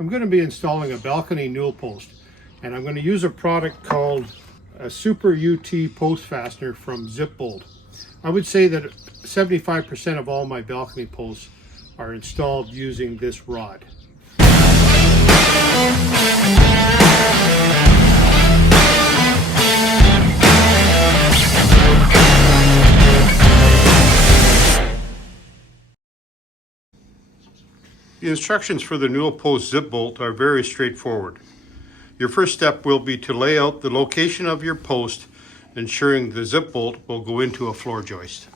I'm going to be installing a balcony newel post, and I'm going to use a product called a Super UT post fastener from ZipBolt. I would say that 75% of all my balcony posts are installed using this rod. The instructions for the Newel post ZipBolt are very straightforward. Your first step will be to lay out the location of your post, ensuring the ZipBolt will go into a floor joist.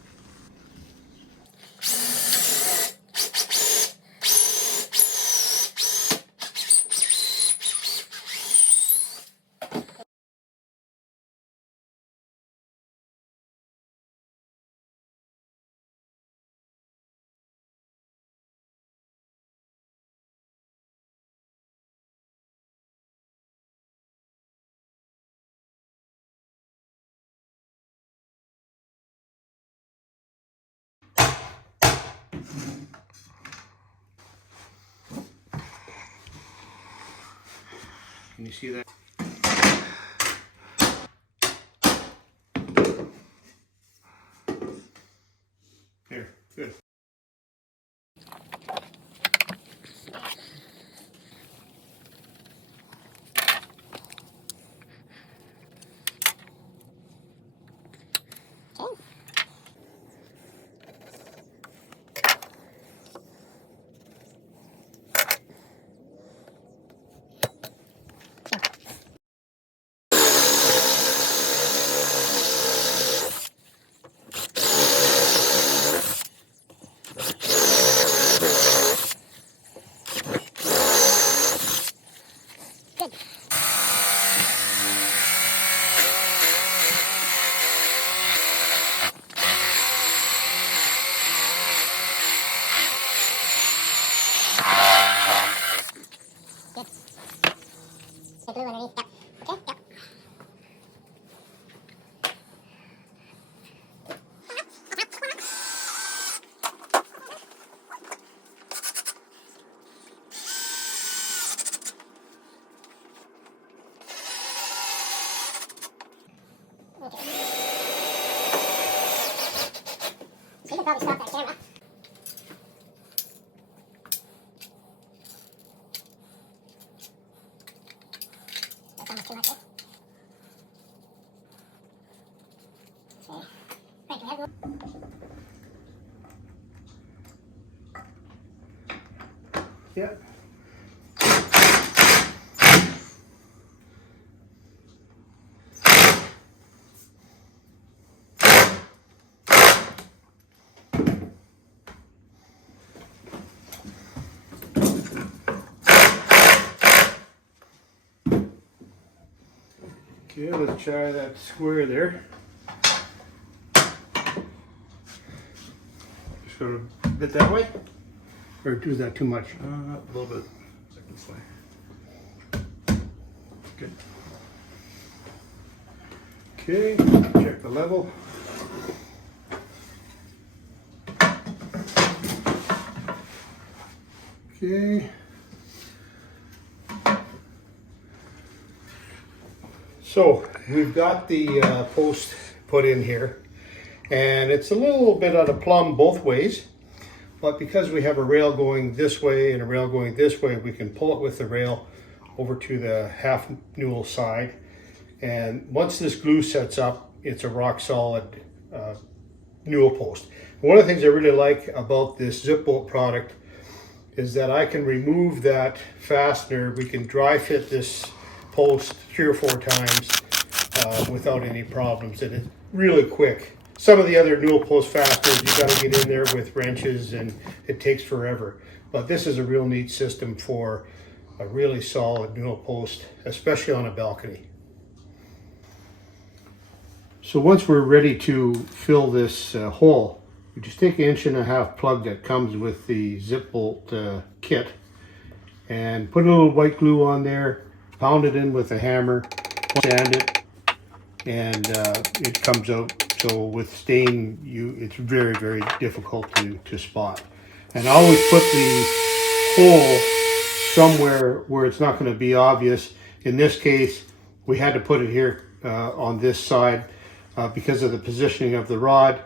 Can you see that? There, good. The glue underneath, yep. Okay, yep. Okay. So you can probably stop that camera. That's almost too much, eh? Okay. Right, can you have Yeah. Okay, let's try that square there. Just go a bit that way? Or is that too much? A little bit. This way. Good. Okay, check the level. Okay. So we've got the post put in here, and it's a little bit on a plumb both ways, but because we have a rail going this way and a rail going this way, we can pull it with the rail over to the half newel side. And once this glue sets up, it's a rock solid newel post. One of the things I really like about this ZipBolt product is that I can remove that fastener. We can dry fit this post 3 or 4 times without any problems, and it's really quick. Some of the other newel post fasteners, you got to get in there with wrenches and it takes forever. But this is a real neat system for a really solid newel post, especially on a balcony. So once we're ready to fill this hole, you just take an 1.5 inch plug that comes with the ZipBolt kit and put a little white glue on there, pound it in with a hammer, sand it, and it comes out. So with stain, it's very, very difficult to spot. And I always put the hole somewhere where it's not going to be obvious. In this case, we had to put it here on this side because of the positioning of the rod,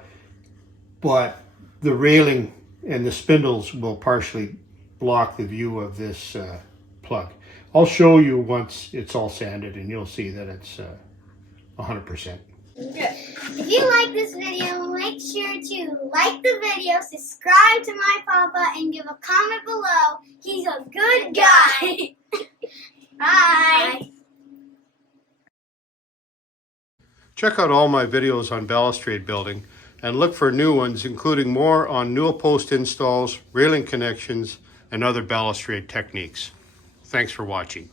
but the railing and the spindles will partially block the view of this plug. I'll show you once it's all sanded and you'll see that it's 100%. If you like this video, make sure to like the video, subscribe to my papa, and give a comment below. He's a good guy. Bye. Check out all my videos on balustrade building and look for new ones, including more on Newel post installs, railing connections, and other balustrade techniques. Thanks for watching.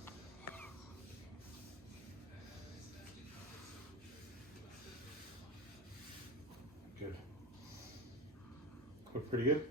Good. Look pretty good?